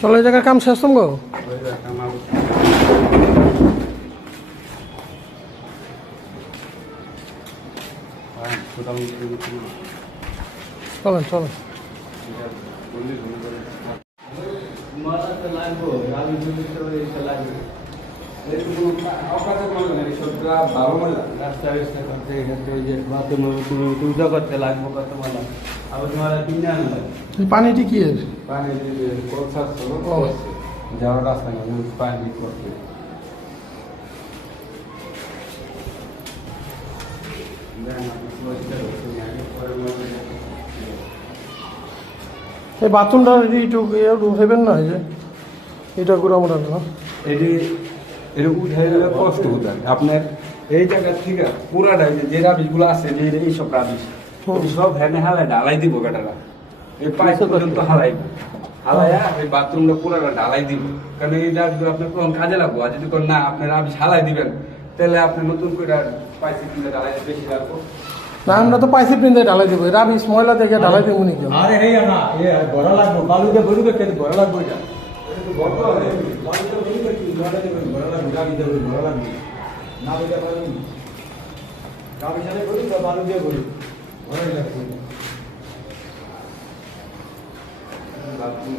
চলো এই জায়গার কাম শেষ তুমি চলেন চলেন পানিটি কি এর যাওয়ার রাস্তা নেই পানি করতে এই বাথরুমটা একটু উঠাইবেন না এই যে এটা করে আমরা না এটি এটা উঠে গেলে কষ্ট হতে আপনার এই জায়গা থেকে পুরাটা যে রাবিশগুলো আছে এইসব রাবিশ সব ভ্যানে হালাই ঢালাই দিব বেটারা এই পাইপ পর্যন্ত হালাইয়া এই বাথরুমটা পুরাটা ঢালাই দিব কারণ এই রাবিশগুলো আপনার কোন কাজে লাগবো আর যদি না আপনি রাবিশ হালাই দিবেন তাহলে আপনি নতুন করে পাইপ কিনে ঢালাই বেশি রাখবো না আমরা তো পাইছি প্রিন্টে ঢালাই দেবো রাবিশ ময়লা থেকে ঢালাই দেবো নাকি আরে এই না এ বড় লাগবে বালুতে বলুকে কেন বড় লাগবে এটা বড় হবে বালুতে বলুকে কি বড় লাগবে বড় লাগবে গাবি দেবে বড় লাগবে না বইটা পারি গাবি সাথে বলুন বা বালু দিয়ে বলুন বড় লাগবে বাথরুম